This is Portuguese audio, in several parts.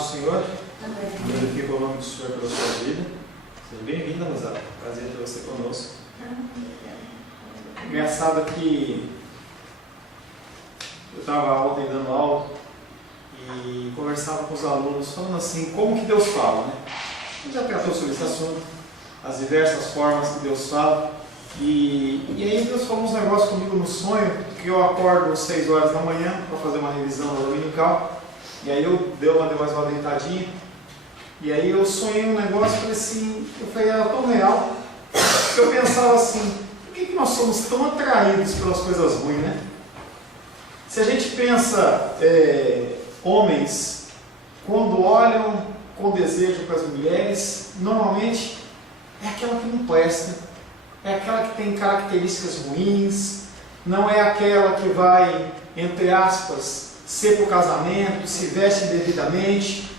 Senhor, glorifico o nome do Senhor pela sua vida. Seja bem-vinda, Rosada. Prazer ter você conosco. Engraçado que eu estava ontem dando aula e conversava com os alunos, falando assim, como que Deus fala, né? A gente já tratou sobre esse assunto, as diversas formas que Deus fala. E aí Deus falou uns negócios comigo no sonho, que eu acordo às 6 horas da manhã para fazer uma revisão dominical. E aí eu dei mais uma deitadinha, e aí eu sonhei um negócio, era tão real, que eu pensava assim, por que nós somos tão atraídos pelas coisas ruins, né? Se a gente pensa, homens, quando olham com desejo para as mulheres, normalmente é aquela que não presta, é aquela que tem características ruins, não é aquela que vai, entre aspas, ser para o casamento, se veste indevidamente.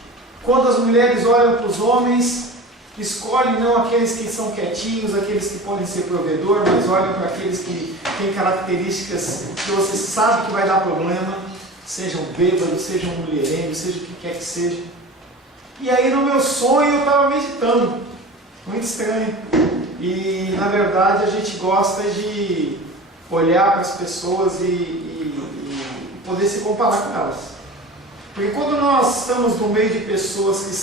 Quando as mulheres olham para os homens, escolhem não aqueles que são quietinhos, aqueles que podem ser provedor, mas olham para aqueles que têm características que você sabe que vai dar problema, sejam bêbados, sejam mulherengos, seja o que quer que seja. E aí no meu sonho eu estava meditando, muito estranho. E na verdade a gente gosta de olhar para as pessoas e poder se comparar com elas. Porque quando nós estamos no meio de pessoas que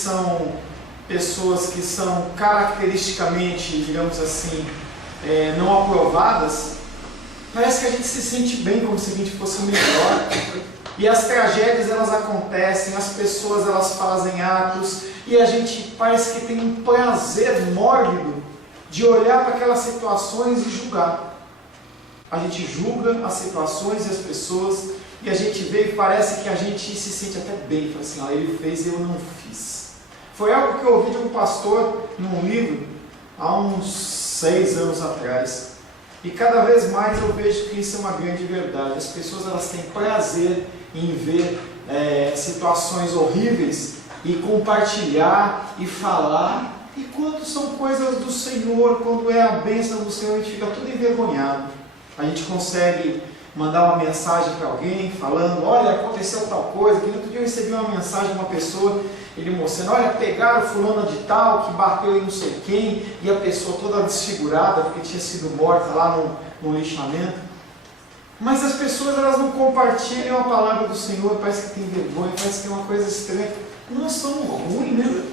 são caracteristicamente, digamos assim, não aprovadas, parece que a gente se sente bem, como se a gente fosse melhor. E as tragédias elas acontecem, as pessoas elas fazem atos, e a gente parece que tem um prazer mórbido de olhar para aquelas situações e julgar. A gente julga as situações e as pessoas, e a gente vê e parece que a gente se sente até bem, fala assim, ele fez e eu não fiz. Foi algo que eu ouvi de um pastor num livro há uns 6 anos atrás, e cada vez mais eu vejo que isso é uma grande verdade. As pessoas elas têm prazer em ver situações horríveis e compartilhar e falar, e quando são coisas do Senhor, quando é a bênção do Senhor, a gente fica tudo envergonhado. A gente consegue mandar uma mensagem para alguém falando, olha, aconteceu tal coisa, que no outro dia eu recebi uma mensagem de uma pessoa, ele mostrando, olha, pegaram fulano de tal, que bateu em não sei quem, e a pessoa toda desfigurada, porque tinha sido morta lá no lixamento. Mas as pessoas elas não compartilham a palavra do Senhor, parece que tem vergonha, parece que é uma coisa estranha. Nós somos ruins, né?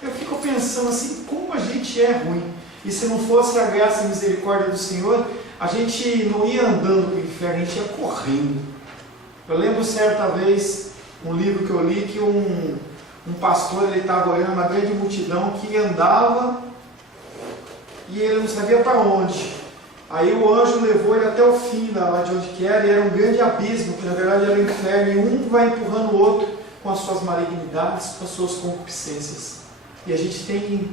Eu fico pensando assim, como a gente é ruim. E se não fosse a graça e a misericórdia do Senhor, a gente não ia andando para o inferno, a gente ia correndo. Eu lembro certa vez, um livro que eu li, que um pastor ele estava olhando uma grande multidão que andava e ele não sabia para onde. Aí o anjo levou ele até o fim, lá de onde que era, e era um grande abismo, que na verdade era o inferno, e um vai empurrando o outro com as suas malignidades, com as suas concupiscências. E a gente tem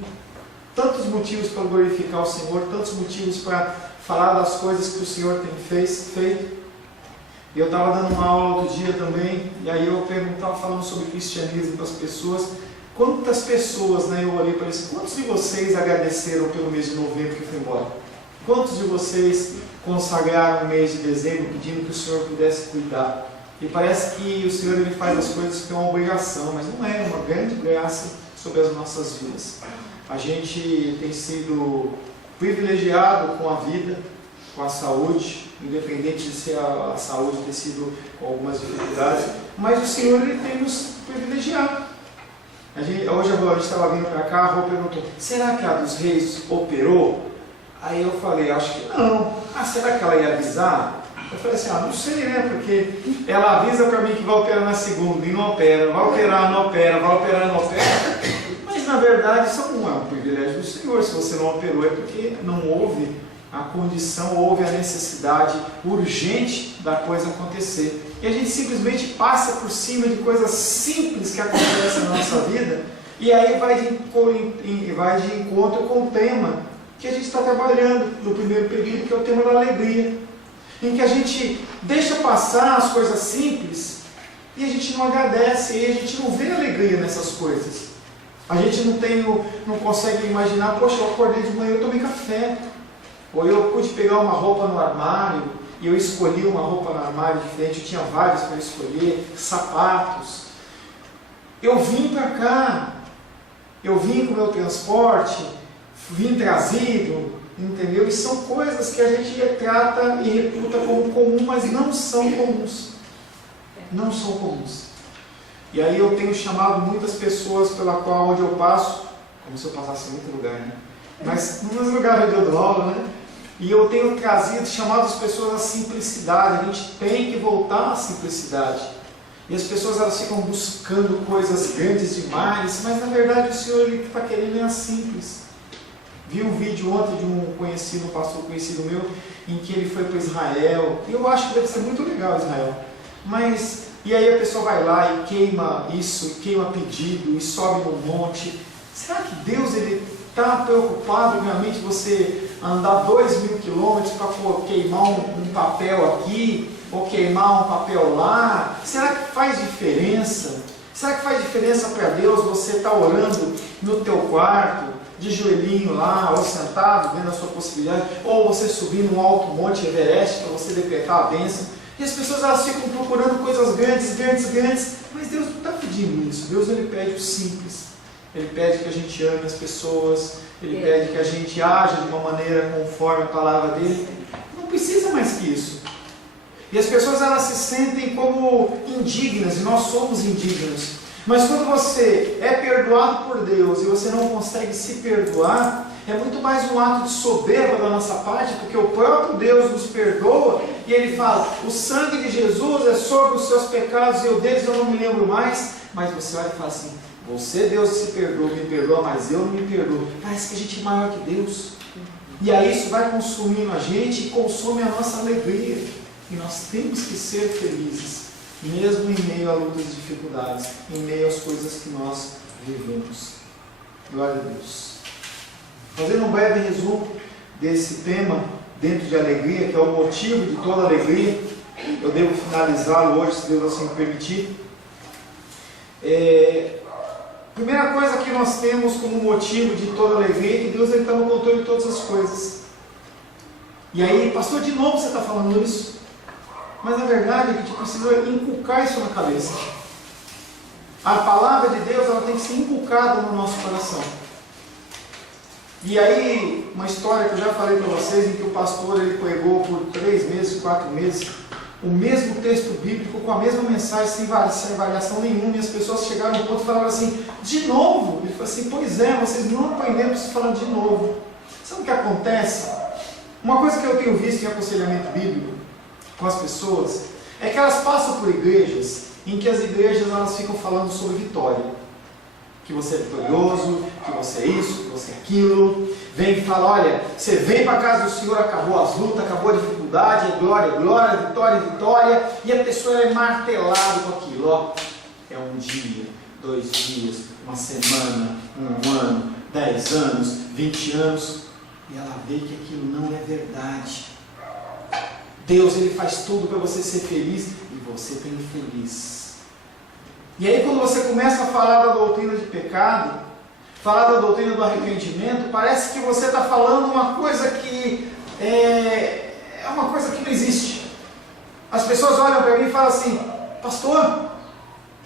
tantos motivos para glorificar o Senhor, tantos motivos para falar das coisas que o Senhor tem feito. E eu estava dando uma aula outro dia também, e aí eu estava falando sobre cristianismo para as pessoas. Quantas pessoas, eu olhei para eles, quantos de vocês agradeceram pelo mês de novembro que foi embora? Quantos de vocês consagraram o mês de dezembro pedindo que o Senhor pudesse cuidar? E parece que o Senhor ele faz as coisas que é uma obrigação, mas não é, uma grande graça sobre as nossas vidas. A gente tem sido privilegiado com a vida, com a saúde, independente de ser a saúde ter sido com algumas dificuldades, mas o Senhor ele tem nos privilegiado. Hoje a gente estava vindo para cá, a Rô perguntou, será que a dos reis operou? Aí eu falei, acho que não. Será que ela ia avisar? Eu falei assim, não sei, né? Porque ela avisa para mim que vai operar na segunda e não opera, vai operar, não opera, vai operar, não opera. Mas na verdade isso não é um privilégio do Senhor. Se você não operou é porque não houve a condição, houve a necessidade urgente da coisa acontecer. E a gente simplesmente passa por cima de coisas simples que acontecem na nossa vida, e aí vai de encontro com o tema que a gente está trabalhando no primeiro período, que é o tema da alegria, em que a gente deixa passar as coisas simples e a gente não agradece, e a gente não vê alegria nessas coisas. A gente não consegue imaginar, poxa, eu acordei de manhã, eu tomei café, ou eu pude pegar uma roupa no armário, e eu escolhi uma roupa no armário diferente, eu tinha várias para escolher, sapatos. Eu vim para cá, eu vim com o meu transporte, vim trazido, entendeu? E são coisas que a gente trata e reputa como comum, mas não são comuns. Não são comuns. E aí eu tenho chamado muitas pessoas pela qual onde eu passo, como se eu passasse em muito lugar, né? Mas nos lugares onde eu dou aula, né? E eu tenho chamado as pessoas à simplicidade. A gente tem que voltar à simplicidade. E as pessoas elas ficam buscando coisas grandes demais, mas na verdade o Senhor está querendo a simples. Vi um vídeo ontem de um pastor conhecido meu, em que ele foi para Israel. E eu acho que deve ser muito legal Israel. E aí a pessoa vai lá e queima isso, queima pedido, e sobe no monte. Será que Deus está preocupado realmente você andar 2.000 quilômetros para queimar um papel aqui, ou queimar um papel lá? Será que faz diferença? Será que faz diferença para Deus você estar orando no teu quarto, de joelhinho lá, ou sentado, vendo a sua possibilidade, ou você subir num alto monte Everest para você decretar a bênção? E as pessoas elas ficam procurando coisas grandes, mas Deus não está pedindo isso. Deus ele pede o simples. Ele pede que a gente ame as pessoas, Ele pede que a gente haja de uma maneira conforme a palavra dele. Não precisa mais que isso. E as pessoas elas se sentem como indignas, e nós somos indignos. Mas quando você é perdoado por Deus e você não consegue se perdoar, é muito mais um ato de soberba da nossa parte, porque o próprio Deus nos perdoa e Ele fala, o sangue de Jesus é sobre os seus pecados e eu deles eu não me lembro mais. Mas você olha e fala assim, você Deus se perdoa, me perdoa, mas eu não me perdoo. Parece que a gente é maior que Deus. E aí isso vai consumindo a gente e consome a nossa alegria. E nós temos que ser felizes, mesmo em meio a lutas e dificuldades, em meio às coisas que nós vivemos. Glória a Deus. Fazendo um breve resumo desse tema, dentro de alegria, que é o motivo de toda alegria, eu devo finalizá-lo hoje, se Deus assim me permitir. Primeira coisa que nós temos como motivo de toda alegria é que Deus está no controle de todas as coisas. E aí, pastor, de novo você está falando isso? Mas na verdade a gente precisa inculcar isso na cabeça. A palavra de Deus ela tem que ser inculcada no nosso coração. E aí, uma história que eu já falei para vocês, em que o pastor ele pregou por 3 meses, 4 meses, o mesmo texto bíblico, com a mesma mensagem, sem variação nenhuma, e as pessoas chegaram no ponto e falaram assim, de novo? Ele falou assim, pois é, vocês não aprenderam para falar de novo. Sabe o que acontece? Uma coisa que eu tenho visto em aconselhamento bíblico com as pessoas, é que elas passam por igrejas, em que as igrejas elas ficam falando sobre vitória. Que você é vitorioso, que você é isso, que você é aquilo. Vem e fala, olha, você vem para a casa do Senhor, acabou as lutas, acabou a dificuldade, é glória, vitória, vitória. E a pessoa é martelada com aquilo. Ó, é um dia, 2 dias, uma semana, 1 ano, 10 anos, 20 anos. E ela vê que aquilo não é verdade. Deus ele faz tudo para você ser feliz e você tem infeliz. E aí quando você começa a falar da doutrina de pecado, falar da doutrina do arrependimento, parece que você está falando uma coisa que é uma coisa que não existe. As pessoas olham para mim e falam assim, pastor,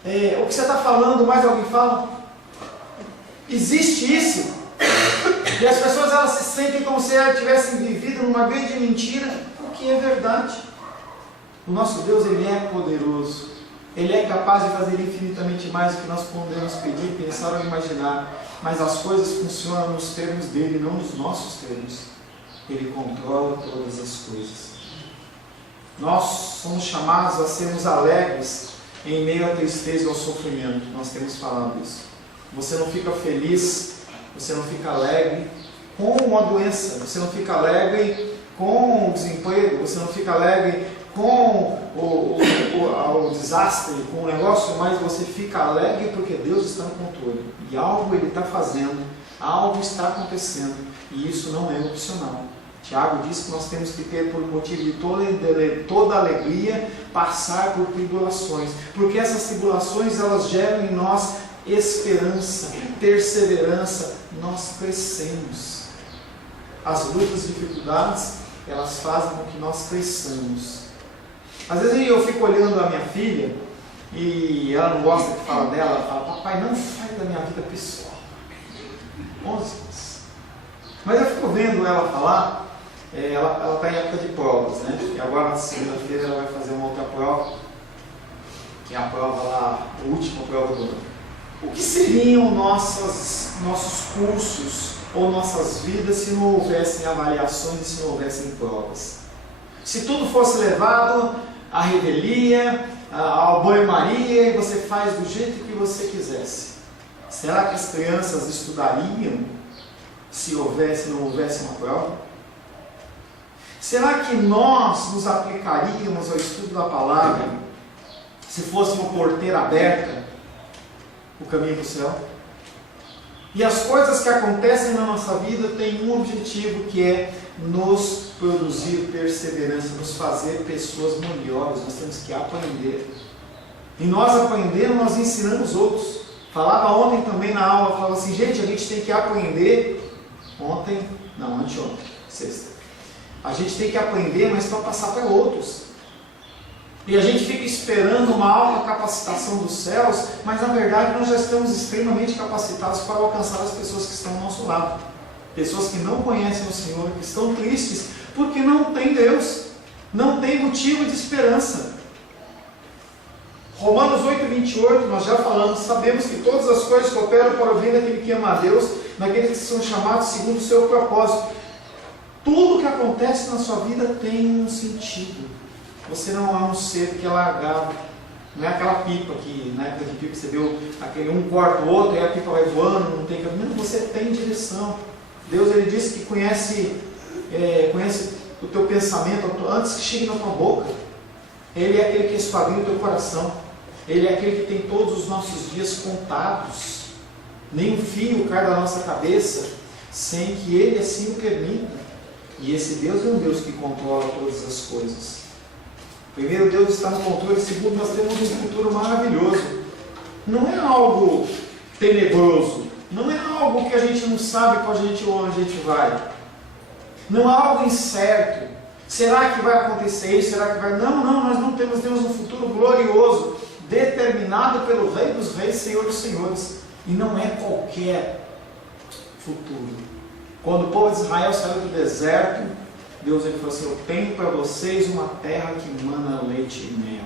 o que você está falando, mais alguém fala? Existe isso? E as pessoas elas se sentem como se elas tivessem vivido numa grande mentira, porque é verdade. O nosso Deus ele é poderoso. Ele é capaz de fazer infinitamente mais do que nós podemos pedir, pensar ou imaginar. Mas as coisas funcionam nos termos dele, não nos nossos termos. Ele controla todas as coisas. Nós somos chamados a sermos alegres em meio à tristeza e ao sofrimento. Nós temos falado isso. Você não fica feliz, você não fica alegre com uma doença, você não fica alegre com o desemprego, você não fica alegre com o desastre, com o negócio, mas você fica alegre porque Deus está no controle. E algo Ele está fazendo, algo está acontecendo, e isso não é opcional. Tiago diz que nós temos que ter, por motivo de toda alegria, passar por tribulações, porque essas tribulações elas geram em nós esperança, perseverança, nós crescemos. As lutas e dificuldades, elas fazem com que nós cresçamos. Às vezes eu fico olhando a minha filha e ela não gosta que fala dela, ela fala, papai, não fale da minha vida pessoal. 11 anos. Mas eu fico vendo ela falar, ela está em época de provas, né? E agora na segunda-feira ela vai fazer uma outra prova, que é a prova lá, a última prova do ano. O que seriam nossos cursos ou nossas vidas se não houvessem avaliações e se não houvessem provas? Se tudo fosse levado à revelia, ao banho-maria, e você faz do jeito que você quisesse, será que as crianças estudariam se houvesse ou não houvesse uma prova? Será que nós nos aplicaríamos ao estudo da palavra se fosse uma porteira aberta, o caminho para o céu? E as coisas que acontecem na nossa vida têm um objetivo, que é nos produzir perseverança, nos fazer pessoas melhores. Nós temos que aprender. E nós aprendendo, nós ensinamos outros. Falava ontem também na aula, falava assim, gente, a gente tem que aprender. Anteontem, sexta. A gente tem que aprender, mas para passar para outros. E a gente fica esperando uma alta capacitação dos céus, mas na verdade nós já estamos extremamente capacitados para alcançar as pessoas que estão ao nosso lado. Pessoas que não conhecem o Senhor, que estão tristes, porque não tem Deus, não tem motivo de esperança. Romanos 8:28, nós já falamos, sabemos que todas as coisas cooperam para o bem daquele que ama a Deus, daqueles que são chamados segundo o seu propósito. Tudo que acontece na sua vida tem um sentido. Você não é um ser que é largado. Não é aquela pipa que, na época de pipa, você viu aquele um corta o outro, e a pipa vai voando, não tem caminho. Você tem direção. Deus, ele disse que conhece o teu pensamento antes que chegue na tua boca. Ele é aquele que esquadrinha o teu coração. Ele é aquele que tem todos os nossos dias contados. Nem um fio cai da nossa cabeça sem que Ele assim o permita. E esse Deus é um Deus que controla todas as coisas. Primeiro, Deus está no controle. Segundo, nós temos um futuro maravilhoso. Não é algo tenebroso. Não é algo que a gente não sabe para onde a gente vai. Não é algo incerto. Será que vai acontecer isso? Será que vai? Não, nós não temos um futuro glorioso, determinado pelo Rei dos Reis, Senhor dos Senhores. E não é qualquer futuro. Quando o povo de Israel saiu do deserto, Deus ele falou assim, eu tenho para vocês uma terra que mana leite e mel.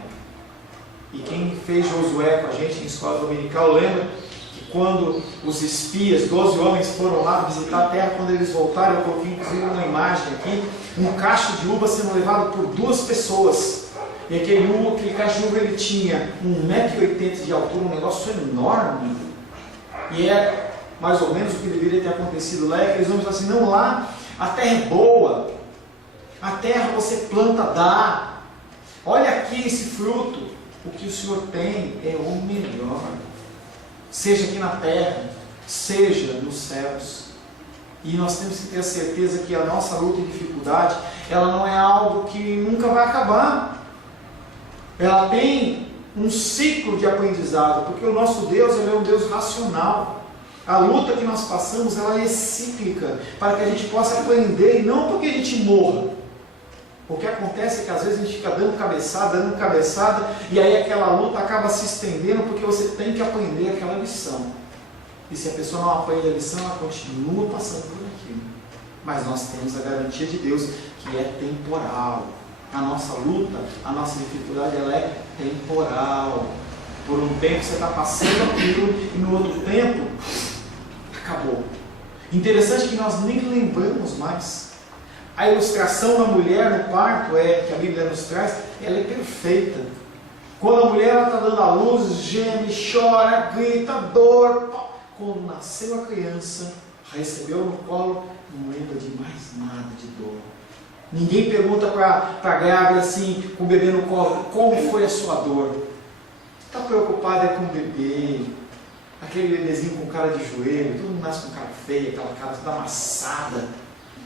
E quem fez Josué com a gente em escola dominical, lembra que quando os espias, 12 homens foram lá visitar a terra, quando eles voltaram, eu coloquei inclusive uma imagem aqui, um cacho de uva sendo levado por 2 pessoas. E aquele cacho de uva ele tinha 1,80 m de altura, um negócio enorme. E é mais ou menos o que deveria ter acontecido lá. E aqueles homens falaram assim, não, lá a terra é boa, a terra você planta, dá. Olha aqui esse fruto, o que o Senhor tem é o melhor. Seja aqui na terra, seja nos céus. E nós temos que ter a certeza que a nossa luta e dificuldade, ela não é algo que nunca vai acabar. Ela tem um ciclo de aprendizado, porque o nosso Deus ele é um Deus racional. A luta que nós passamos, ela é cíclica, para que a gente possa aprender, e não porque a gente morra. O que acontece é que às vezes a gente fica dando cabeçada, e aí aquela luta acaba se estendendo, porque você tem que aprender aquela lição. E se a pessoa não aprende a lição, ela continua passando por aquilo. Mas nós temos a garantia de Deus, que é temporal. A nossa luta, a nossa dificuldade, ela é temporal. Por um tempo você está passando aquilo, e no outro tempo, acabou. Interessante que nós nem lembramos mais. A ilustração da mulher no parto, que a Bíblia nos traz, ela é perfeita. Quando a mulher está dando à luz, geme, chora, grita, dor. Quando nasceu a criança, recebeu no colo, não lembra de mais nada de dor. Ninguém pergunta para a grávida assim, com o bebê no colo, como foi a sua dor? Está preocupada com o bebê, aquele bebezinho com cara de joelho, todo mundo nasce com cara feia, aquela cara toda amassada.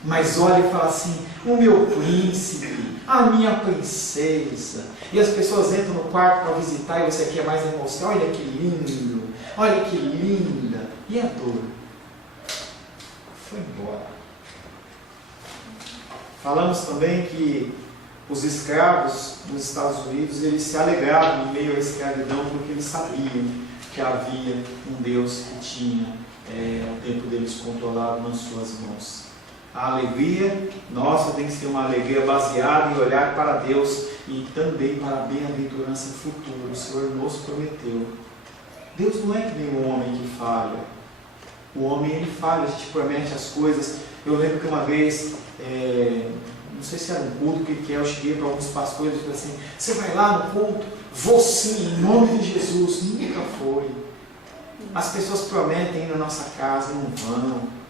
Mas olha e fala assim, o meu príncipe, a minha princesa. E as pessoas entram no quarto para visitar e você quer mais emoção. Olha que lindo, olha que linda. E a dor? Foi embora. Falamos também que Os escravos nos Estados Unidos, eles se alegravam em meio à escravidão porque eles sabiam que havia um Deus que tinha o tempo deles controlado nas suas mãos. A alegria nossa tem que ser uma alegria baseada em olhar para Deus e também para a bem-aventurança futura. O Senhor nos prometeu. Deus não é que nem um homem que falha. O homem, ele falha, a gente promete as coisas. Eu lembro que uma vez, não sei se era um culto que eu cheguei para alguns pastores e falei assim: você vai lá no culto? Vou sim, em nome de Jesus. Nunca foi. As pessoas prometem ir na nossa casa e não vão.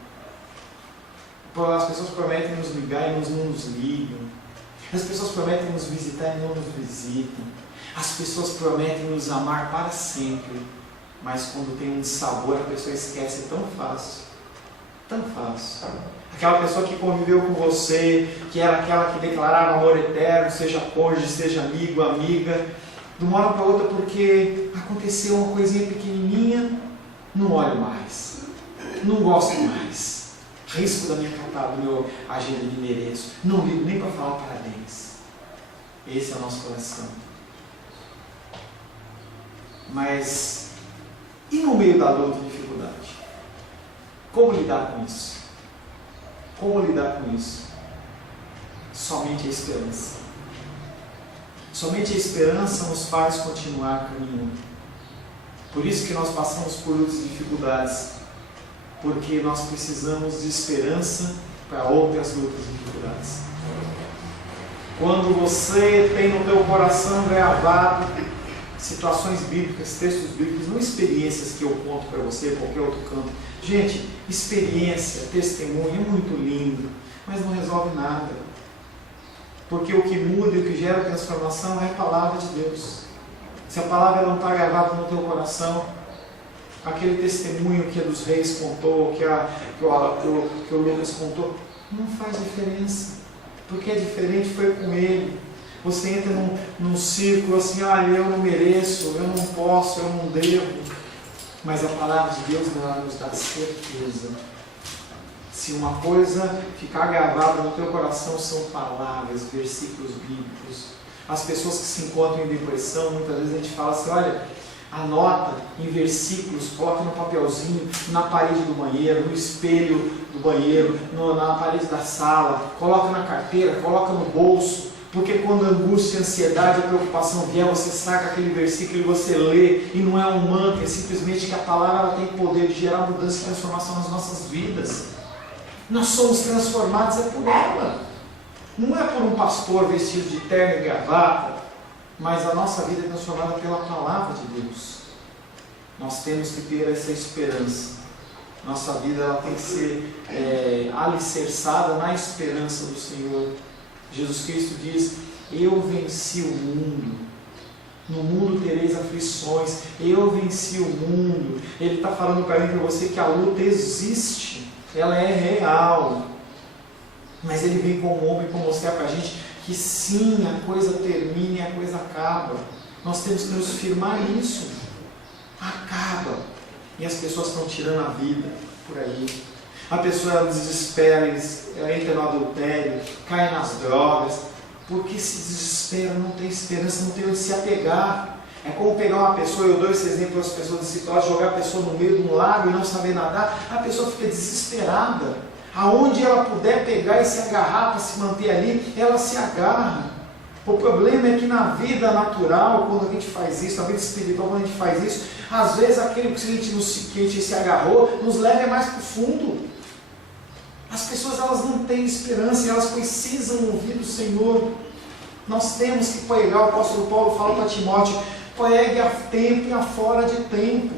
As pessoas prometem nos ligar e não nos ligam. As pessoas prometem nos visitar e não nos visitam. As pessoas prometem nos amar para sempre. Mas quando tem um sabor, a pessoa esquece tão fácil. Tão fácil. Aquela pessoa que conviveu com você, que era aquela que declarava amor eterno, seja cônjuge, seja amigo, amiga, de uma hora para outra, porque aconteceu uma coisinha pequenininha, não olho mais, não gosto mais, risco da minha capada, do meu agenda de mereço, não ligo nem para falar parabéns. Esse é o nosso coração. Mas, e no meio da luta e dificuldade? Como lidar com isso? Como lidar com isso? Somente a esperança. Somente a esperança nos faz continuar caminhando. Por isso que nós passamos por lutas e dificuldades. Porque nós precisamos de esperança para outras lutas e dificuldades. Quando você tem no teu coração gravado situações bíblicas, textos bíblicos, não experiências que eu conto para você, qualquer outro canto. Gente, experiência, testemunho é muito lindo, mas não resolve nada. Porque o que muda e o que gera transformação é a palavra de Deus. Se a palavra não está gravada no teu coração, aquele testemunho que a dos reis contou, que o Lucas contou, não faz diferença. Porque é diferente, foi com ele. Você entra num círculo assim: eu não mereço, eu não posso, eu não devo. Mas a palavra de Deus nos dá certeza. Se uma coisa ficar gravada no teu coração, são palavras, versículos bíblicos. As pessoas que se encontram em depressão, muitas vezes a gente fala assim: olha, anota em versículos, coloca no papelzinho, na parede do banheiro, no espelho do banheiro, na parede da sala, coloca na carteira, coloca no bolso. Porque quando a angústia, a ansiedade, a preocupação vier, você saca aquele versículo e você lê, e não é um mantra, é simplesmente que a palavra ela tem poder de gerar mudança e transformação nas nossas vidas. Nós somos transformados é por ela. Não é por um pastor vestido de terno e gravata, mas a nossa vida é transformada pela palavra de Deus. Nós temos que ter essa esperança. Nossa vida ela tem que ser alicerçada na esperança do Senhor. Jesus Cristo diz: eu venci o mundo, no mundo tereis aflições, eu venci o mundo. Ele está falando para mim e para você que a luta existe, ela é real, mas ele vem como homem para mostrar para a gente que sim, a coisa termina e a coisa acaba. Nós temos que nos firmar nisso. Acaba, e as pessoas estão tirando a vida por aí. A pessoa ela desespera, ela entra no adultério, cai nas drogas, porque se desespera, não tem esperança, não tem onde se apegar. É como pegar uma pessoa, eu dou esse exemplo para as pessoas de situação, jogar a pessoa no meio de um lago e não saber nadar, a pessoa fica desesperada. Aonde ela puder pegar e se agarrar para se manter ali, ela se agarra. O problema é que na vida natural, quando a gente faz isso, na vida espiritual, quando a gente faz isso, às vezes aquele que a gente se agarrou, nos leva mais para o fundo. As pessoas elas não têm esperança, elas precisam ouvir do Senhor. Nós temos que pregar, o apóstolo Paulo fala para Timóteo: pregue a tempo e a fora de tempo.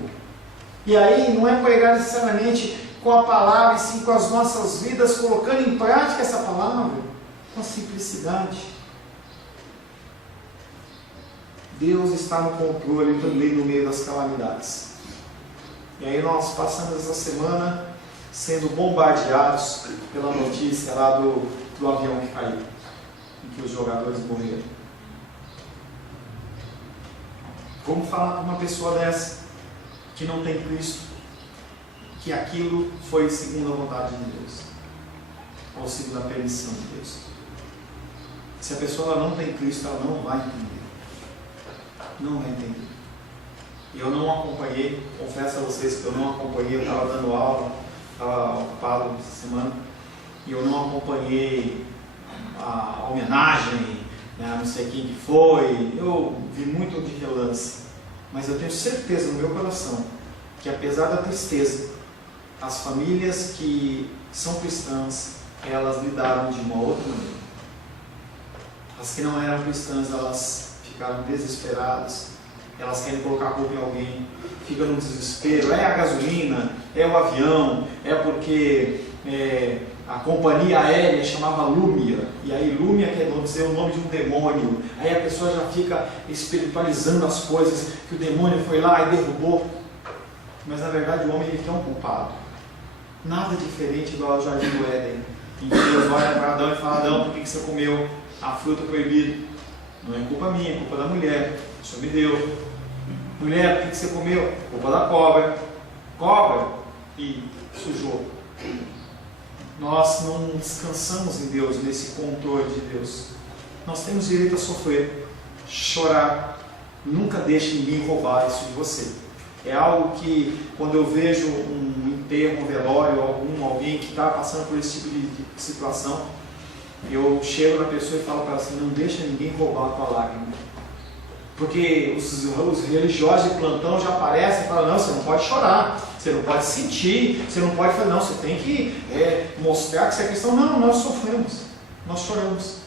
E aí não é pregar necessariamente com a palavra, e sim com as nossas vidas, colocando em prática essa palavra, com a simplicidade. Deus está no controle também no meio das calamidades. E aí nós passamos essa semana sendo bombardeados pela notícia lá do avião que caiu, em que os jogadores morreram. Como falar com uma pessoa dessa, que não tem Cristo, que aquilo foi segundo a vontade de Deus, ou segundo a permissão de Deus? Se a pessoa ela não tem Cristo, ela não vai entender. Não vai entender. Eu não acompanhei, confesso a vocês que eu não acompanhei, eu estava dando aula, estava ocupado essa semana, e eu não acompanhei a homenagem, né, não sei quem que foi, eu vi muito de relance, mas eu tenho certeza no meu coração que apesar da tristeza, as famílias que são cristãs, elas lidaram de uma outra maneira. As que não eram cristãs, elas ficaram desesperadas, elas querem colocar a culpa em alguém, fica no desespero, é a gasolina, é o avião, é porque a companhia aérea chamava Lumia, e aí Lumia quer dizer o nome de um demônio, aí a pessoa já fica espiritualizando as coisas, que o demônio foi lá e derrubou, mas na verdade o homem ele quer um culpado, nada diferente igual ao Jardim do Éden, em que Deus olha para Adão e fala: Adão, por que você comeu a fruta proibida? Não é culpa minha, é culpa da mulher, o Senhor me deu. Mulher, por que você comeu? Culpa da cobra. Cobra, e sujou. Nós não descansamos em Deus, nesse controle de Deus. Nós temos direito a sofrer, chorar. Nunca deixe ninguém roubar isso de você. É algo que, quando eu vejo um enterro, um velório, alguém que está passando por esse tipo de situação, eu chego na pessoa e falo para ela assim: não deixa ninguém roubar a tua lágrima. Porque os religiosos de plantão já aparecem e falam: não, você não pode chorar, você não pode sentir, você não pode falar, não, você tem que mostrar que você é cristão. Não, nós sofremos, nós choramos.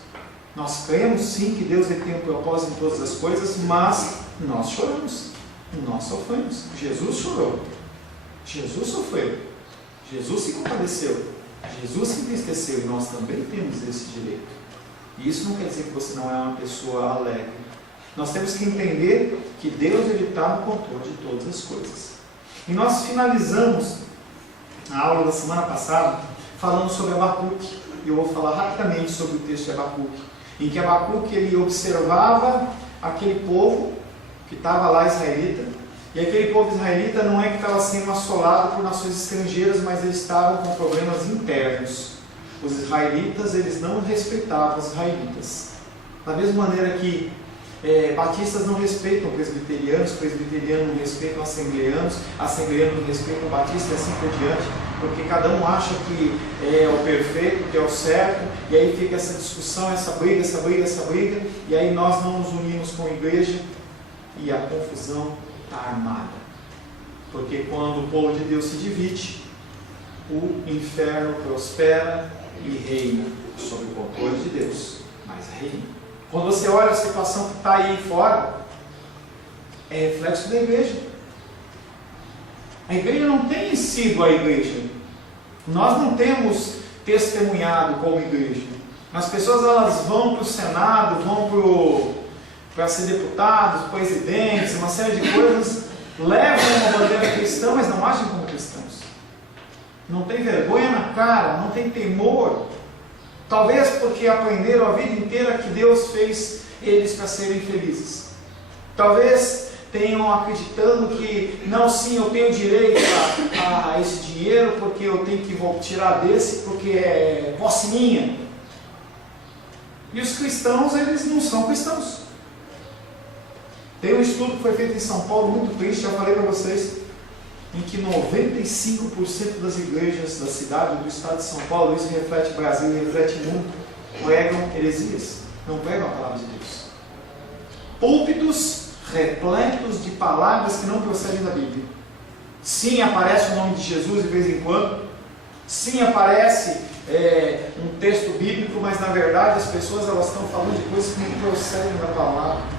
Nós cremos sim que Deus tem um propósito em todas as coisas, mas nós choramos, nós sofremos. Jesus chorou, Jesus sofreu, Jesus se compadeceu, Jesus se entristeceu, e nós também temos esse direito. E isso não quer dizer que você não é uma pessoa alegre. Nós temos que entender que Deus está no controle de todas as coisas. E nós finalizamos a aula da semana passada falando sobre Abacuque. E eu vou falar rapidamente sobre o texto de Abacuque, em que Abacuque ele observava aquele povo que estava lá, israelita, e aquele povo israelita não é que estava sendo assolado por nações estrangeiras, mas eles estavam com problemas internos. Os israelitas, eles não respeitavam os israelitas. Da mesma maneira que batistas não respeitam presbiterianos não respeitam assembleanos não respeitam batistas e assim por diante, porque cada um acha que é o perfeito, que é o certo, e aí fica essa discussão, essa briga, e aí nós não nos unimos com a igreja, e a confusão está armada, porque quando o povo de Deus se divide, o inferno prospera e reina sob o controle de Deus, mas reina. Quando você olha a situação que está aí fora, é reflexo da igreja. A igreja não tem sido a igreja. Nós não temos testemunhado como igreja. As pessoas elas vão para o Senado, vão para ser deputados, presidentes, uma série de coisas, levam uma bandeira cristã, mas não agem como cristãos. Não tem vergonha na cara, não tem temor. Talvez porque aprenderam a vida inteira que Deus fez eles para serem felizes. Talvez tenham acreditando que, não, sim, eu tenho direito a esse dinheiro, porque eu tenho que tirar desse, porque é posse minha. E os cristãos, eles não são cristãos. Tem um estudo que foi feito em São Paulo, muito triste, já falei para vocês, em que 95% das igrejas da cidade, do estado de São Paulo, isso reflete Brasil, reflete mundo, pregam heresias, não pregam a palavra de Deus. Púlpitos repletos de palavras que não procedem da Bíblia. Sim, aparece o nome de Jesus de vez em quando, sim, aparece um texto bíblico, mas na verdade as pessoas elas estão falando de coisas que não procedem da palavra.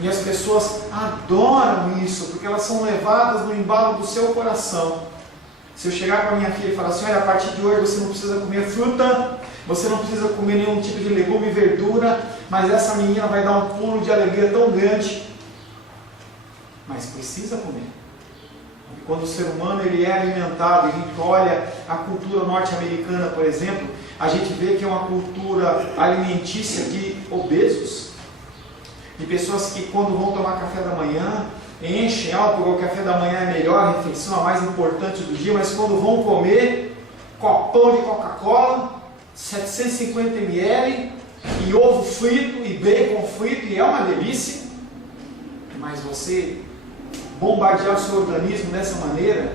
E as pessoas adoram isso, porque elas são levadas no embalo do seu coração. Se eu chegar para minha filha e falar assim: olha, a partir de hoje você não precisa comer fruta, você não precisa comer nenhum tipo de legume e verdura, mas essa menina vai dar um pulo de alegria tão grande. Mas precisa comer. Porque quando o ser humano ele é alimentado, e a gente olha a cultura norte-americana, por exemplo, a gente vê que é uma cultura alimentícia de obesos. De pessoas que quando vão tomar café da manhã, enchem algo, porque o café da manhã é a melhor refeição, a mais importante do dia, mas quando vão comer, copão de Coca-Cola, 750 ml, e ovo frito, e bacon frito, e é uma delícia, mas você bombardear o seu organismo dessa maneira,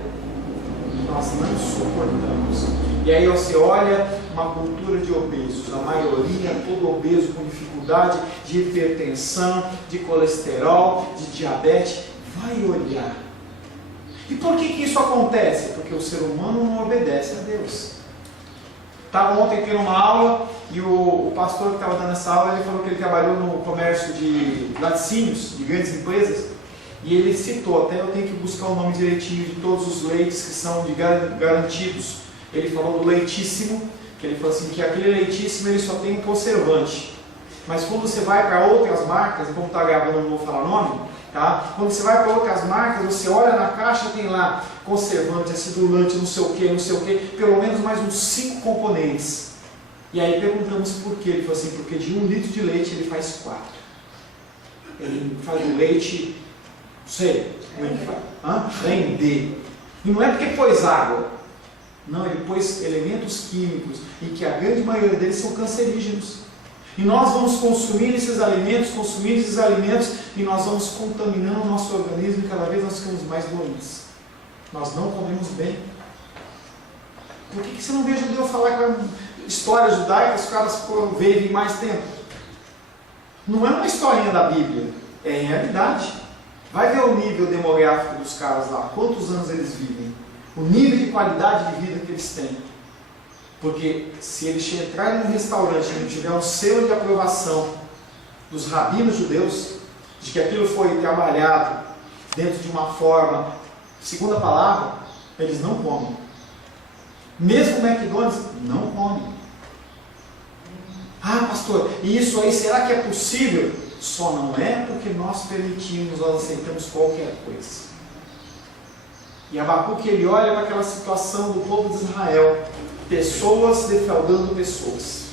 nós não suportamos. E aí você olha uma cultura de obesos, a maioria todo obeso com dificuldade de hipertensão, de colesterol, de diabetes, vai olhar. E por que isso acontece? Porque o ser humano não obedece a Deus. Estava ontem tendo uma aula e o pastor que estava dando essa aula, ele falou que ele trabalhou no comércio de laticínios, de grandes empresas, e ele citou, até eu tenho que buscar o nome direitinho de todos os leites que são garantidos. Ele falou do leitíssimo, que ele falou assim, que aquele leitíssimo ele só tem um conservante. Mas quando você vai para outras marcas, e como está gravando eu não vou falar nome, tá? Quando você vai para outras marcas, você olha na caixa, tem lá conservante, acidulante, não sei o que, pelo menos mais uns 5 componentes. E aí perguntamos por quê. Ele falou assim, porque de 1 litro de leite ele faz 4. Ele faz o leite, não sei, como é que faz? Render. E não é porque pôs água. Não, ele pôs elementos químicos, e que a grande maioria deles são cancerígenos. E nós vamos consumindo esses alimentos, e nós vamos contaminando o nosso organismo, e cada vez nós ficamos mais doentes. Nós não comemos bem. Por que você não vê judeu falar com histórias judaicas, os caras vivem mais tempo? Não é uma historinha da Bíblia, é realidade. Vai ver o nível demográfico dos caras lá, quantos anos eles vivem, o nível de qualidade de vida que eles têm. Porque se eles entrarem num restaurante e não tiver um selo de aprovação dos rabinos judeus, de que aquilo foi trabalhado dentro de uma forma, segundo a palavra, eles não comem. Mesmo o McDonald's, não come. Ah, pastor, e isso aí, será que é possível? Só não é porque nós permitimos, nós aceitamos qualquer coisa. E Abacuque, ele olha para aquela situação do povo de Israel, pessoas defraudando pessoas.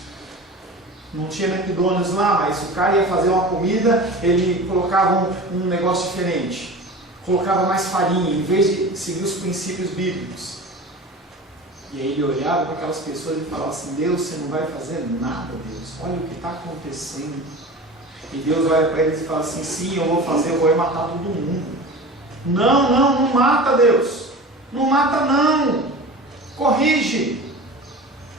Não tinha McDonald's lá, mas o cara ia fazer uma comida, ele colocava um negócio diferente, colocava mais farinha, em vez de seguir os princípios bíblicos. E aí ele olhava para aquelas pessoas e falava assim, Deus, você não vai fazer nada, Deus, olha o que está acontecendo. E Deus olha para eles e fala assim, sim, eu vou fazer, eu vou matar todo mundo. Não mata, Deus, não mata não, corrige.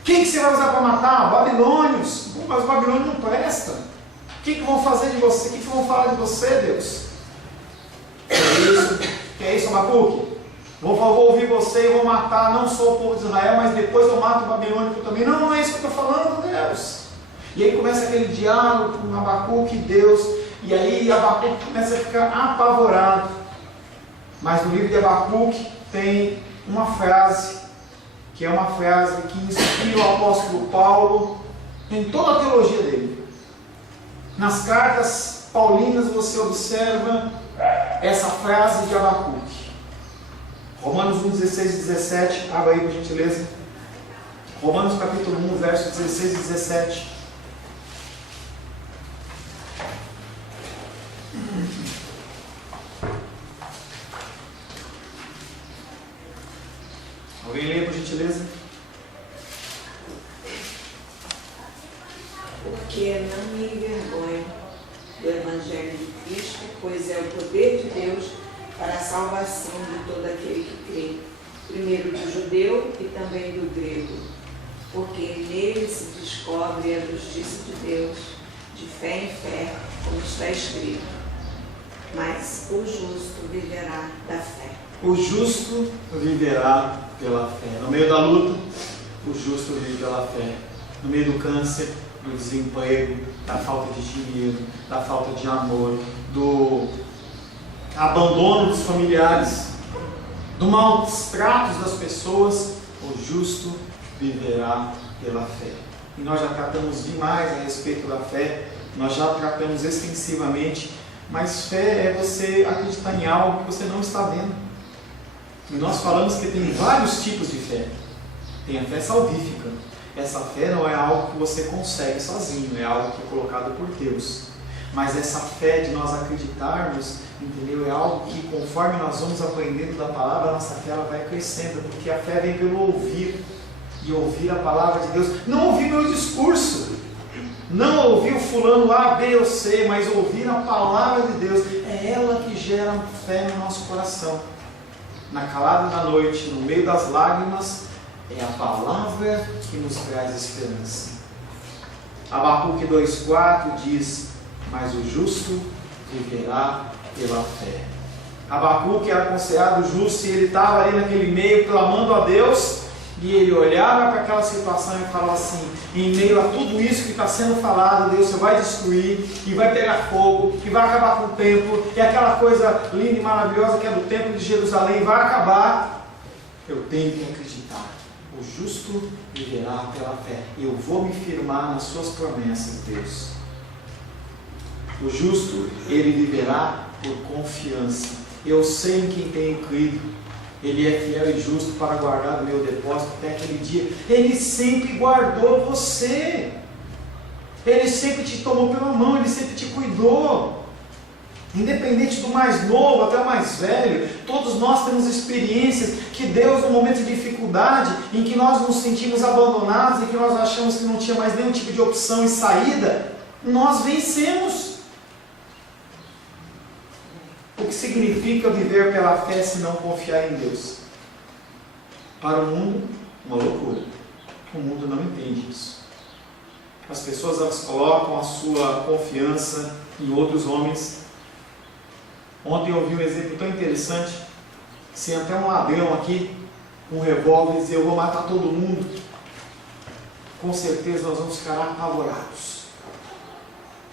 Quem que você vai usar para matar? Babilônios. Mas os babilônios não prestam. O que vão fazer de você? O que vão falar de você, Deus? Que é isso, Abacuque? Vou ouvir você e vou matar não só o povo de Israel, mas depois eu mato o babilônico também. Não é isso que eu estou falando, Deus. E aí começa aquele diálogo com Abacuque e Deus. E aí Abacuque começa a ficar apavorado. Mas no livro de Abacuque tem uma frase, que é uma frase que inspira o apóstolo Paulo em toda a teologia dele. Nas cartas paulinas você observa essa frase de Abacuque. Romanos 1, 16 e 17, abra aí por gentileza. Romanos capítulo 1, versos 16 e 17. Alguém lê por gentileza? Porque não me envergonho do Evangelho de Cristo, pois é o poder de Deus para a salvação de todo aquele que crê, primeiro do judeu e também do grego, porque nele se descobre a justiça de Deus, de fé em fé, como está escrito, mas o justo viverá da fé. O justo viverá pela fé. No meio da luta, o justo vive pela fé. No meio do câncer, do desemprego, da falta de dinheiro, da falta de amor, do abandono dos familiares, do maus tratos das pessoas, o justo viverá pela fé. E nós já tratamos demais a respeito da fé, nós já tratamos extensivamente, mas fé é você acreditar em algo que você não está vendo. E nós falamos que tem vários tipos de fé. Tem a fé salvífica. Essa fé não é algo que você consegue sozinho, é algo que é colocado por Deus. Mas essa fé de nós acreditarmos, entendeu? É algo que conforme nós vamos aprendendo da palavra, a nossa fé ela vai crescendo, porque a fé vem pelo ouvir, e ouvir a palavra de Deus. Não ouvir meu discurso. Não ouvir o fulano A, B ou C, mas ouvir a palavra de Deus. É ela que gera fé no nosso coração. Na calada da noite, no meio das lágrimas, é a palavra que nos traz esperança. Abacuque 2,4 diz: mas o justo viverá pela fé. Abacuque era considerado justo e ele estava ali naquele meio clamando a Deus, e ele olhava para aquela situação e falava assim: em meio a tudo isso que está sendo falado, Deus, você vai destruir, e vai pegar fogo, e vai acabar com o templo, e aquela coisa linda e maravilhosa que é do templo de Jerusalém vai acabar. Eu tenho que acreditar, o justo viverá pela fé. Eu vou me firmar nas suas promessas, Deus. O justo, ele viverá por confiança. Eu sei em quem tenho crido. Ele é fiel e justo para guardar o meu depósito até aquele dia. Ele sempre guardou você. Ele sempre te tomou pela mão, ele sempre te cuidou. Independente do mais novo até o mais velho, todos nós temos experiências que Deus, no momento de dificuldade, em que nós nos sentimos abandonados, em que nós achamos que não tinha mais nenhum tipo de opção e saída, nós vencemos. O que significa viver pela fé se não confiar em Deus? Para o mundo, uma loucura. O mundo não entende isso. As pessoas, elas colocam a sua confiança em outros homens. Ontem eu vi um exemplo tão interessante. Se até um ladrão aqui, com um revólver, dizer: eu vou matar todo mundo, com certeza nós vamos ficar apavorados.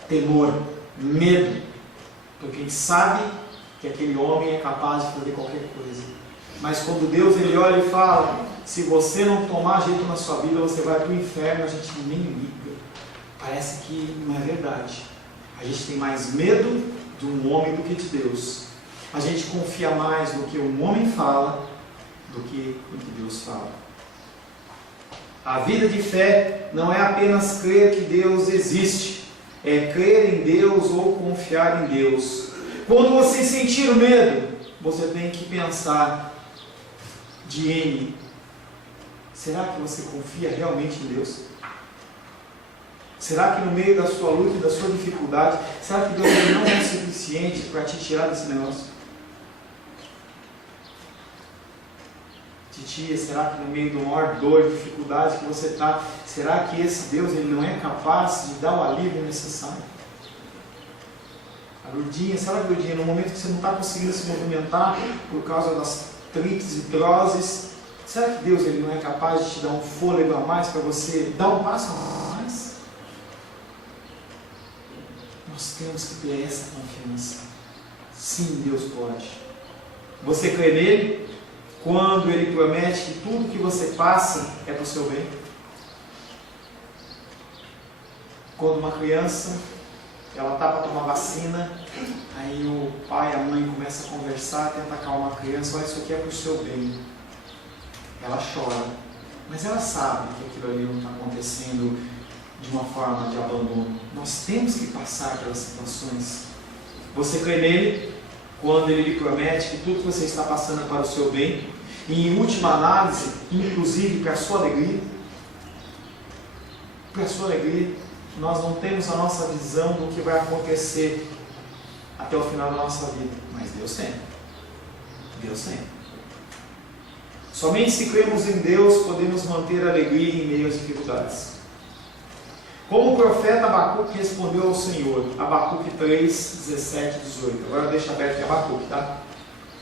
Temor, medo, porque a gente sabe que aquele homem é capaz de fazer qualquer coisa. Mas quando Deus, ele olha e fala: se você não tomar jeito na sua vida, você vai para o inferno, a gente nem liga. Parece que não é verdade. A gente tem mais medo de um homem do que de Deus. A gente confia mais no que um homem fala do que no que Deus fala. A vida de fé não é apenas crer que Deus existe, é crer em Deus ou confiar em Deus. Quando você sentir o medo, você tem que pensar de N: será que você confia realmente em Deus? Será que no meio da sua luta e da sua dificuldade, será que Deus não é suficiente para te tirar desse negócio? Titia, será que no meio de uma maior dor e dificuldade que você está, será que esse Deus, ele não é capaz de dar o alívio necessário? A Lourdinha, será que, Lourdinha, no momento que você não está conseguindo se movimentar por causa das artrites e troses, será que Deus, ele não é capaz de te dar um fôlego a mais para você dar um passo a mais? Nós temos que ter essa confiança. Sim, Deus pode. Você crê nele quando ele promete que tudo que você passa é para o seu bem? Quando uma criança, ela está para tomar vacina, aí o pai e a mãe começam a conversar, tenta acalmar a criança: olha, isso aqui é para o seu bem. Ela chora, mas ela sabe que aquilo ali não está acontecendo de uma forma de abandono. Nós temos que passar pelas situações. Você crê nele quando ele lhe promete que tudo que você está passando é para o seu bem, e em última análise, inclusive para a sua alegria? Para a sua alegria. Nós não temos a nossa visão do que vai acontecer até o final da nossa vida, mas Deus tem. Deus tem. Somente se cremos em Deus podemos manter a alegria em meio às dificuldades. Como o profeta Abacuque respondeu ao Senhor, Abacuque 3, 17 e 18. Agora deixa aberto aqui Abacuque, tá?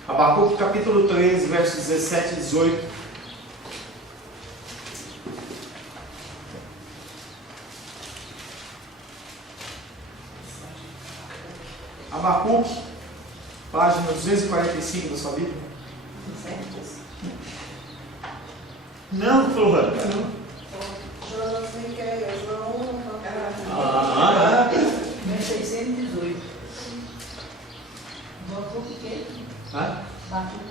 Abacuque capítulo 3, versos 17 e 18. Abacuque, página 245 da sua Bíblia. Não, Flor, não. É 618.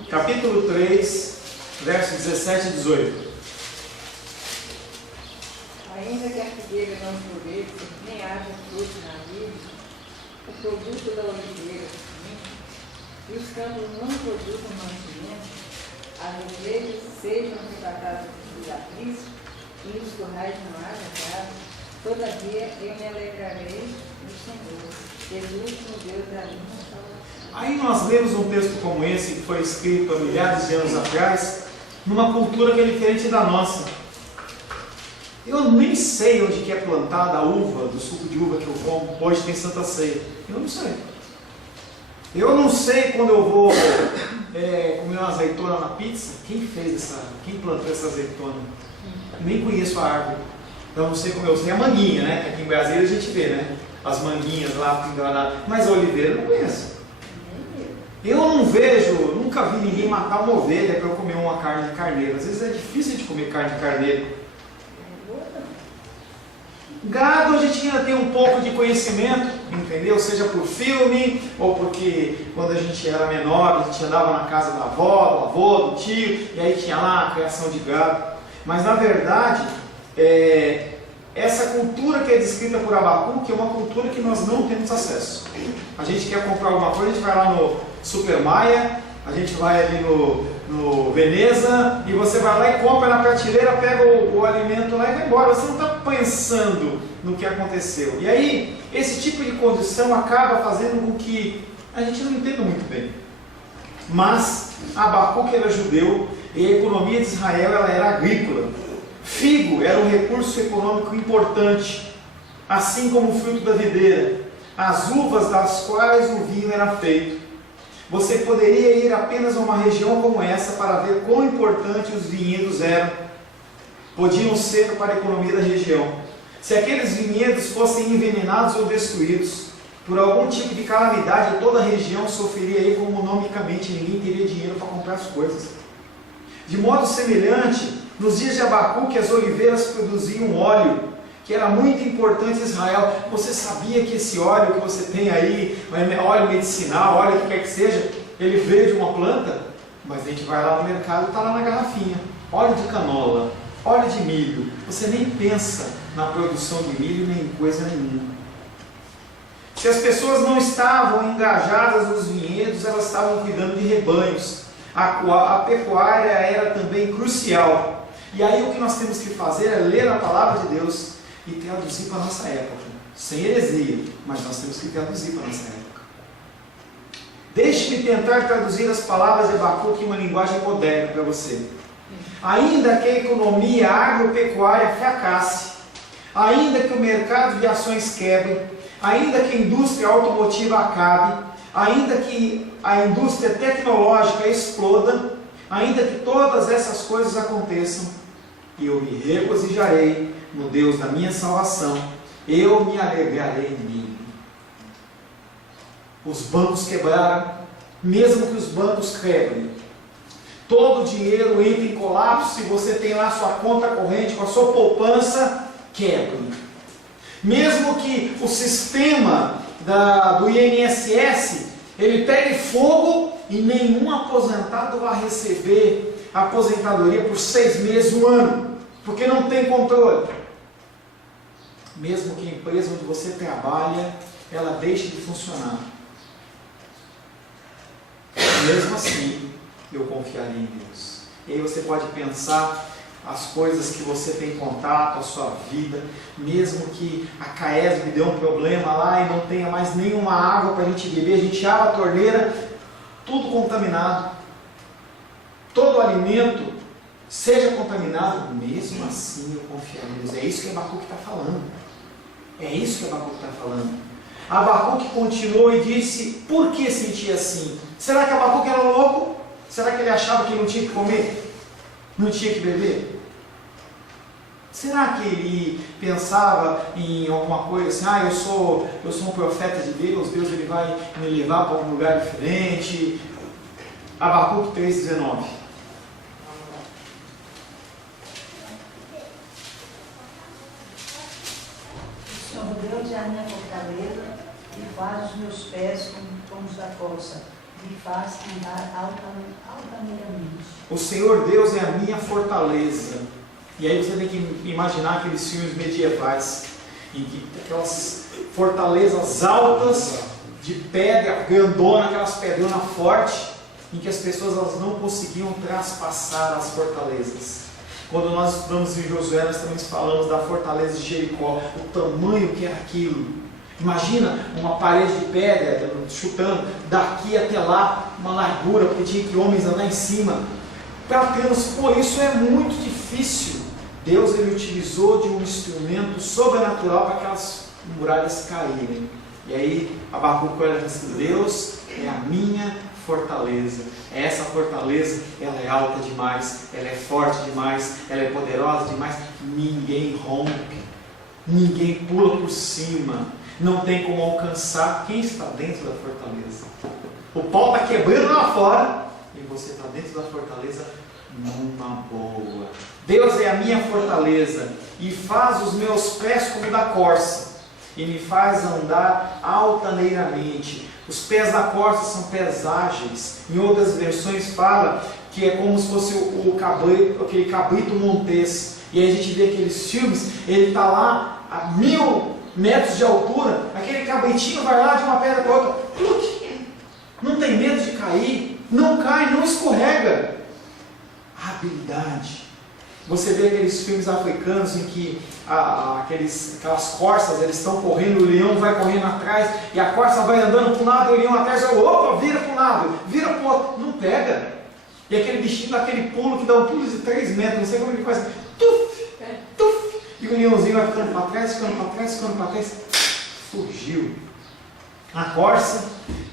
Capítulo 3, versos 17 e 18. Ainda que a figueira não floresça, nem haja fruto na vida, o produto da oliveira, e os campos não produzam mantimento, as igrejas sejam arrebatadas dos atritos, e os currais não haja gado, Todavia eu me alegrarei no Senhor, pelo último Deus da minha salvação. Aí nós lemos um texto como esse, que foi escrito há milhares de anos atrás, numa cultura que é diferente da nossa. Eu nem sei onde que é plantada a uva, do suco de uva que eu como, hoje tem Santa Ceia. Eu não sei. Eu não sei quando eu vou comer uma azeitona na pizza, quem plantou essa azeitona? Nem conheço a árvore. Então não sei como eu sei a manguinha, né? Que aqui em Brasília a gente vê, né? As manguinhas lá penduradas. Mas a oliveira eu não conheço. Eu não vejo, nunca vi ninguém matar uma ovelha para eu comer uma carne de carneiro. Às vezes é difícil de comer carne de carneiro. Gado a gente ainda tem um pouco de conhecimento, entendeu? Seja por filme, ou porque quando a gente era menor, a gente andava na casa da avó, do avô, do tio, e aí tinha lá a criação de gado. Mas na verdade, essa cultura que é descrita por Abacuque é uma cultura que nós não temos acesso. A gente quer comprar alguma coisa, a gente vai lá no Super Maia, a gente vai ali no Veneza, e você vai lá e compra na prateleira, pega o alimento lá e vai embora. Você não está pensando no que aconteceu. E aí, esse tipo de condição acaba fazendo com que a gente não entenda muito bem. Mas Abacuque era judeu e a economia de Israel ela era agrícola. Figo era um recurso econômico importante, assim como o fruto da videira, as uvas das quais o vinho era feito. Você poderia ir apenas a uma região como essa para ver quão importantes os vinhedos eram. Podiam ser para a economia da região. Se aqueles vinhedos fossem envenenados ou destruídos, por algum tipo de calamidade, toda a região sofreria economicamente, ninguém teria dinheiro para comprar as coisas. De modo semelhante, nos dias de Abacuque, as oliveiras produziam óleo, que era muito importante em Israel. Você sabia que esse óleo que você tem aí, óleo medicinal, óleo que quer que seja, ele veio de uma planta? Mas a gente vai lá no mercado e está lá na garrafinha. Óleo de canola, óleo de milho. Você nem pensa na produção de milho nem em coisa nenhuma. Se as pessoas não estavam engajadas nos vinhedos, elas estavam cuidando de rebanhos. A pecuária era também crucial. E aí o que nós temos que fazer é ler a palavra de Deus e traduzir para a nossa época, sem heresia, mas nós temos que traduzir para a nossa época. Deixe-me tentar traduzir as palavras de Abacuque em uma linguagem moderna para você. Ainda que a economia agropecuária fracasse, ainda que o mercado de ações quebre, ainda que a indústria automotiva acabe, ainda que a indústria tecnológica exploda, ainda que todas essas coisas aconteçam, eu me regozijarei no Deus da minha salvação, eu me alegrarei em mim. Os bancos quebraram, mesmo que os bancos quebrem, todo o dinheiro entra em colapso. Se você tem lá sua conta corrente com a sua poupança, quebra. Mesmo que o sistema do INSS ele pegue fogo e nenhum aposentado vai receber a aposentadoria por 6 meses, 1 ano, porque não tem controle. Mesmo que a empresa onde você trabalha, ela deixe de funcionar. Mesmo assim, eu confiarei em Deus. E aí você pode pensar as coisas que você tem contato, a sua vida, mesmo que a Caes me deu um problema lá e não tenha mais nenhuma água para a gente beber, a gente abre a torneira, tudo contaminado, todo alimento seja contaminado, mesmo assim eu confiarei em Deus. É isso que Abacuque está falando. É isso que Abacuque está falando. Abacuque continuou e disse: por que sentia assim? Será que Abacuque era louco? Será que ele achava que não tinha que comer? Não tinha que beber? Será que ele pensava em alguma coisa assim, eu sou um profeta de Deus, Deus ele vai me levar para um lugar diferente? Abacuque 3,19. O Senhor Deus é a minha fortaleza e faz os meus pés como os da coça, e faz andar altaneiramente. O Senhor Deus é a minha fortaleza. E aí você tem que imaginar aqueles filmes medievais, em que aquelas fortalezas altas, de pedra, grandona, aquelas pedronas fortes, em que as pessoas elas não conseguiam traspassar as fortalezas. Quando nós estudamos em Josué, nós também falamos da fortaleza de Jericó, o tamanho que era aquilo. Imagina uma parede de pedra, chutando daqui até lá, uma largura, porque tinha que homens andar em cima. Para transpor isso é muito difícil. Deus ele utilizou de um instrumento sobrenatural para aquelas muralhas caírem. E aí Abacuque olha e diz: Deus é a minha fortaleza. Essa fortaleza, ela é alta demais, ela é forte demais, ela é poderosa demais. Ninguém rompe, ninguém pula por cima, não tem como alcançar quem está dentro da fortaleza. O pau está quebrando lá fora e você está dentro da fortaleza numa boa. Deus é a minha fortaleza e faz os meus pés como da corça e me faz andar altaneiramente. Os pés da corça são pés ágeis. Em outras versões fala que é como se fosse aquele cabrito montês. E aí a gente vê aqueles filmes, ele está lá a 1000 metros de altura, aquele cabritinho vai lá de uma pedra para outra, não tem medo de cair, não cai, não escorrega. Habilidade. Você vê aqueles filmes africanos em que aquelas corças eles estão correndo, o leão vai correndo atrás e a corça vai andando para um lado e o leão atrás, opa, vira para um lado, vira para o outro, não pega. E aquele bichinho dá aquele pulo que dá um pulo de 3 metros, não sei como ele faz, tuf, tuf, e o leãozinho vai ficando para trás, ficando para trás, ficando para trás, fugiu. A corça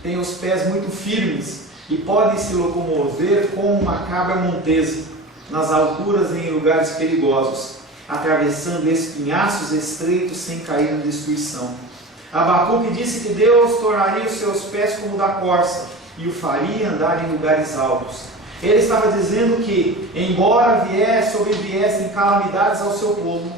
tem os pés muito firmes e podem se locomover como uma cabra montesa nas alturas e em lugares perigosos, atravessando espinhaços estreitos sem cair na destruição. Abacuque disse que Deus tornaria os seus pés como o da corça e o faria andar em lugares altos. Ele estava dizendo que, embora sobreviessem calamidades ao seu povo,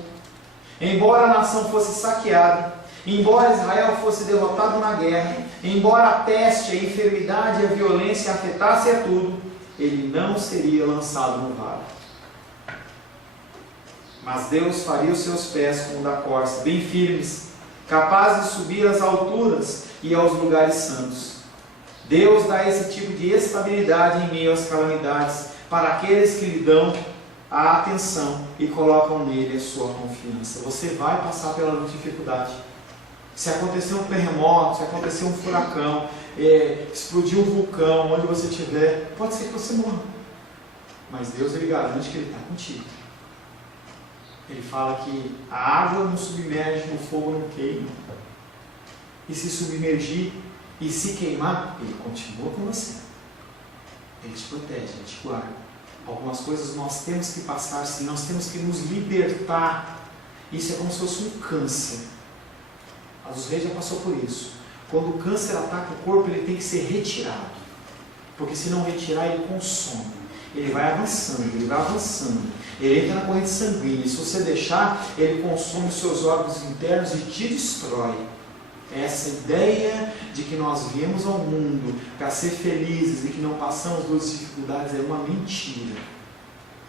embora a nação fosse saqueada, embora Israel fosse derrotado na guerra, embora a peste, a enfermidade e a violência afetassem a tudo, ele não seria lançado no vale. Mas Deus faria os seus pés como o da corça, bem firmes, capazes de subir às alturas e aos lugares santos. Deus dá esse tipo de estabilidade em meio às calamidades para aqueles que lhe dão a atenção e colocam nele a sua confiança. Você vai passar pela dificuldade. Se acontecer um terremoto, se acontecer um furacão, explodir um vulcão, onde você estiver, pode ser que você morra. Mas Deus ele garante que Ele está contigo. Ele fala que a água não submerge, o fogo não queima. E se submergir e se queimar, Ele continua com você. Ele te protege, Ele te guarda. Algumas coisas nós temos que passar sim, nós temos que nos libertar. Isso é como se fosse um câncer. Os reis já passou por isso. Quando o câncer ataca o corpo, ele tem que ser retirado. Porque se não retirar, ele consome. Ele vai avançando, ele vai avançando. Ele entra na corrente sanguínea. E se você deixar, ele consome os seus órgãos internos e te destrói. Essa ideia de que nós viemos ao mundo para ser felizes e que não passamos por dificuldades é uma mentira.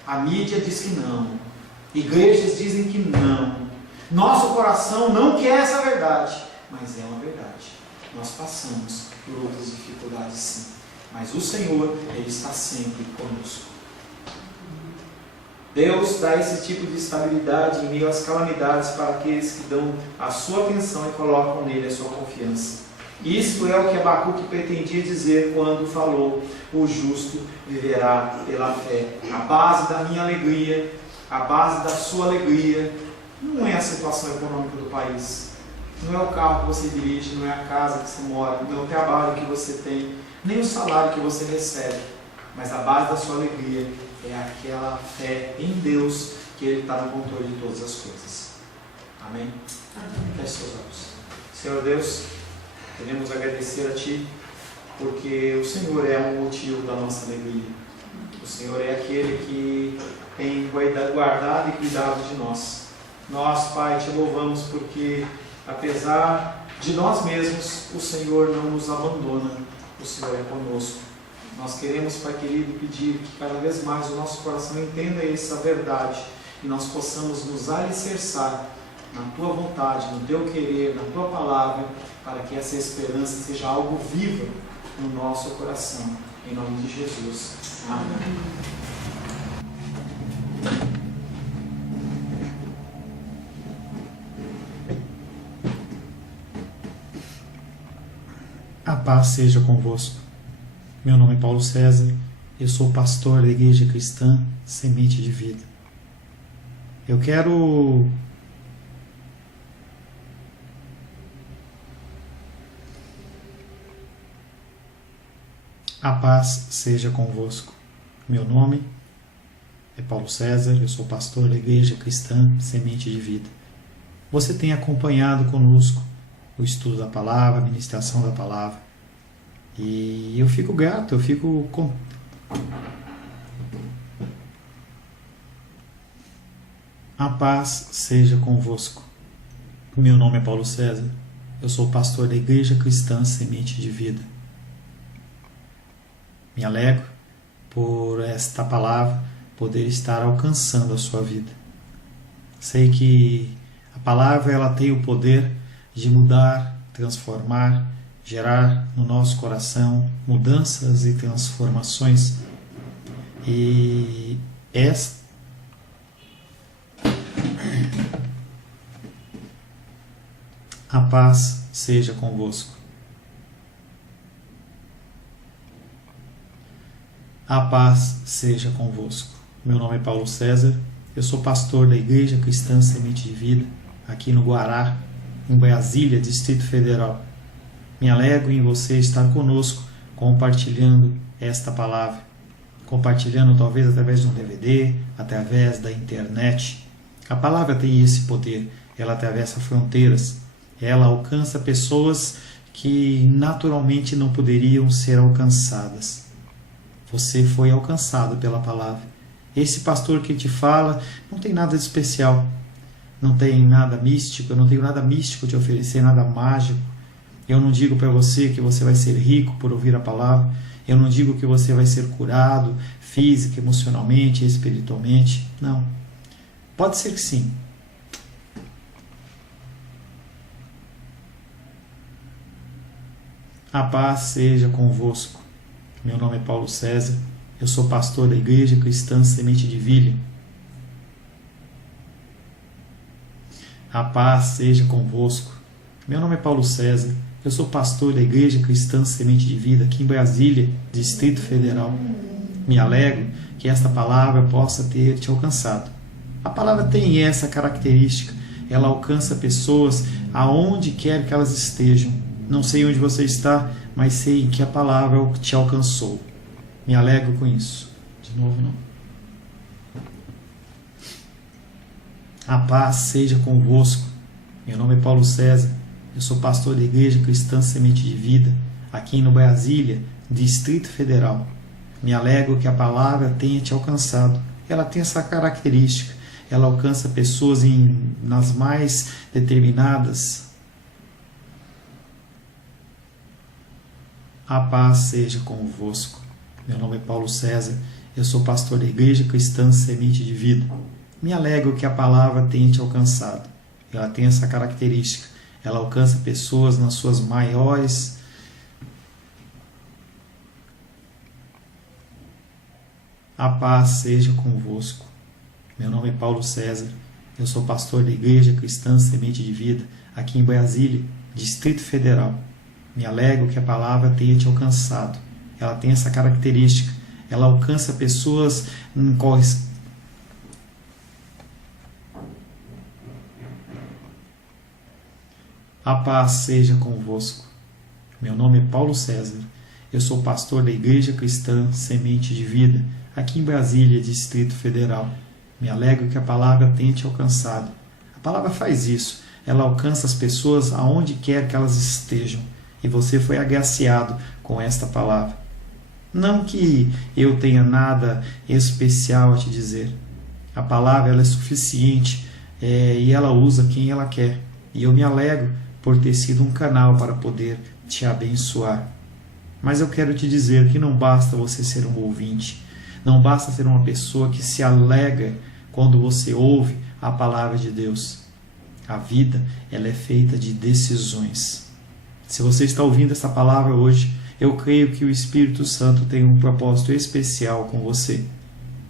A mídia diz que não. Igrejas dizem que não. Nosso coração não quer essa verdade, mas é uma verdade. Nós passamos por outras dificuldades sim, mas o Senhor, Ele está sempre conosco. Deus dá esse tipo de estabilidade em meio às calamidades para aqueles que dão a sua atenção e colocam nele a sua confiança. Isto é o que Abacuque pretendia dizer quando falou: o justo viverá pela fé. A base da minha alegria, a base da sua alegria, não é a situação econômica do país, não é o carro que você dirige, não é a casa que você mora, não é o trabalho que você tem, nem o salário que você recebe, mas a base da sua alegria é aquela fé em Deus, que Ele está no controle de todas as coisas. Amém? Feche seus olhos. Senhor Deus, queremos agradecer a Ti, porque o Senhor é o motivo da nossa alegria. O Senhor é aquele que tem guardado e cuidado de nós. Nós, Pai, Te louvamos porque, apesar de nós mesmos, o Senhor não nos abandona, o Senhor é conosco. Nós queremos, Pai querido, pedir que cada vez mais o nosso coração entenda essa verdade e nós possamos nos alicerçar na Tua vontade, no Teu querer, na Tua palavra, para que essa esperança seja algo vivo no nosso coração. Em nome de Jesus. Amém. A paz seja convosco. Meu nome é Paulo César, eu sou pastor da Igreja Cristã Semente de Vida. Eu quero a paz seja convosco. Meu nome é Paulo César, eu sou pastor da Igreja Cristã Semente de Vida. Você tem acompanhado conosco o estudo da palavra, a ministração da palavra. E eu fico grato, A paz seja convosco. Meu nome é Paulo César, eu sou pastor da Igreja Cristã Semente de Vida. Me alegro por esta palavra poder estar alcançando a sua vida. Sei que a palavra ela tem o poder de mudar, transformar, gerar no nosso coração mudanças e transformações. E a paz seja convosco. A paz seja convosco. Meu nome é Paulo César, eu sou pastor da Igreja Cristã Semente de Vida, aqui no Guará, em Brasília, Distrito Federal. Me alegro em você estar conosco, compartilhando esta palavra. Compartilhando talvez através de um DVD, através da internet. A palavra tem esse poder, ela atravessa fronteiras, ela alcança pessoas que naturalmente não poderiam ser alcançadas. Você foi alcançado pela palavra. Esse pastor que te fala não tem nada de especial, não tem nada místico, eu não tenho nada místico te oferecer, nada mágico. Eu não digo para você que você vai ser rico por ouvir a palavra, eu não digo que você vai ser curado física, emocionalmente, espiritualmente, não. Pode ser que sim. A paz seja convosco. Meu nome é Paulo César, eu sou pastor da Igreja Cristã Semente de Vida. A paz seja convosco. Meu nome é Paulo César, eu sou pastor da Igreja Cristã Semente de Vida aqui em Brasília, Distrito Federal. Me alegro que esta palavra possa ter te alcançado. A palavra tem essa característica, ela alcança pessoas aonde quer que elas estejam. Não sei onde você está, mas sei que a palavra te alcançou. Me alegro com isso. De novo, não. A paz seja convosco. Meu nome é Paulo César. Eu sou pastor da Igreja Cristã Semente de Vida, aqui no Brasília, Distrito Federal. Me alegro que a palavra tenha te alcançado. Ela tem essa característica. Ela alcança pessoas nas mais determinadas. A paz seja convosco. Meu nome é Paulo César, eu sou pastor da Igreja Cristã Semente de Vida. Me alegro que a palavra tenha te alcançado. Ela tem essa característica. Ela alcança pessoas nas suas maiores A paz seja convosco. Meu nome é Paulo César, eu sou pastor da Igreja Cristã Semente de Vida, aqui em Brasília, Distrito Federal. Me alegro que a palavra tenha te alcançado. Ela tem essa característica. Ela alcança pessoas em quais... A paz seja convosco. Meu nome é Paulo César. Eu sou pastor da Igreja Cristã Semente de Vida, aqui em Brasília, Distrito Federal. Me alegro que a palavra tenha te alcançado. A palavra faz isso. Ela alcança as pessoas aonde quer que elas estejam. E você foi agraciado com esta palavra. Não que eu tenha nada especial a te dizer. A palavra ela é suficiente e ela usa quem ela quer. E eu me alegro por ter sido um canal para poder te abençoar. Mas eu quero te dizer que não basta você ser um ouvinte. Não basta ser uma pessoa que se alegra quando você ouve a palavra de Deus. A vida ela é feita de decisões. Se você está ouvindo essa palavra hoje, eu creio que o Espírito Santo tem um propósito especial com você.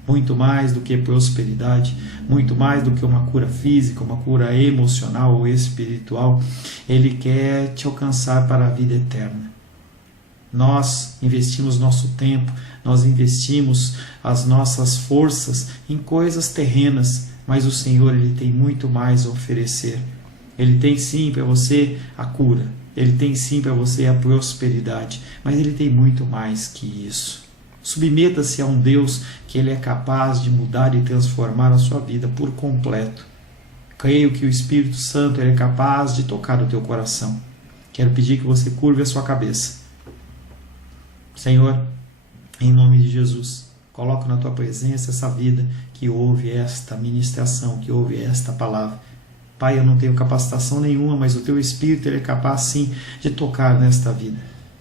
Muito mais do que prosperidade, muito mais do que uma cura física, uma cura emocional ou espiritual, Ele quer te alcançar para a vida eterna. Nós investimos nosso tempo, nós investimos as nossas forças em coisas terrenas, mas o Senhor, Ele tem muito mais a oferecer. Ele tem sim para você a cura, Ele tem sim para você a prosperidade, mas Ele tem muito mais que isso. Submeta-se a um Deus que Ele é capaz de mudar e transformar a sua vida por completo. Creio que o Espírito Santo Ele é capaz de tocar o teu coração. Quero pedir que você curve a sua cabeça. Senhor, em nome de Jesus, coloco na tua presença essa vida que ouve esta ministração, que ouve esta palavra. Pai, eu não tenho capacitação nenhuma, mas o teu Espírito Ele é capaz sim de tocar nesta vida,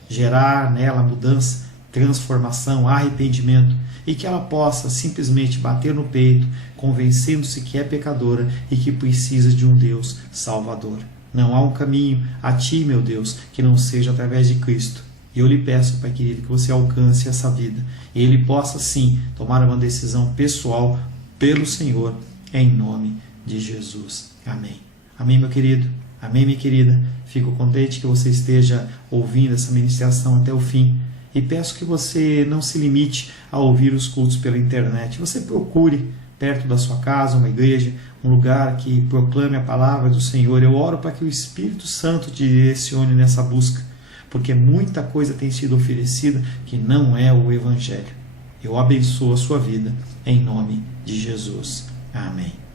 gerar nela mudança, transformação, arrependimento, e que ela possa simplesmente bater no peito, convencendo-se que é pecadora e que precisa de um Deus salvador. Não há um caminho a ti, meu Deus, que não seja através de Cristo. E eu lhe peço, Pai querido, que você alcance essa vida e ele possa sim tomar uma decisão pessoal pelo Senhor, em nome de Jesus. Amém. Amém, meu querido. Amém, minha querida. Fico contente que você esteja ouvindo essa ministração até o fim. E peço que você não se limite a ouvir os cultos pela internet. Você procure perto da sua casa uma igreja, um lugar que proclame a palavra do Senhor. Eu oro para que o Espírito Santo te direcione nessa busca, porque muita coisa tem sido oferecida que não é o Evangelho. Eu abençoo a sua vida em nome de Jesus. Amém.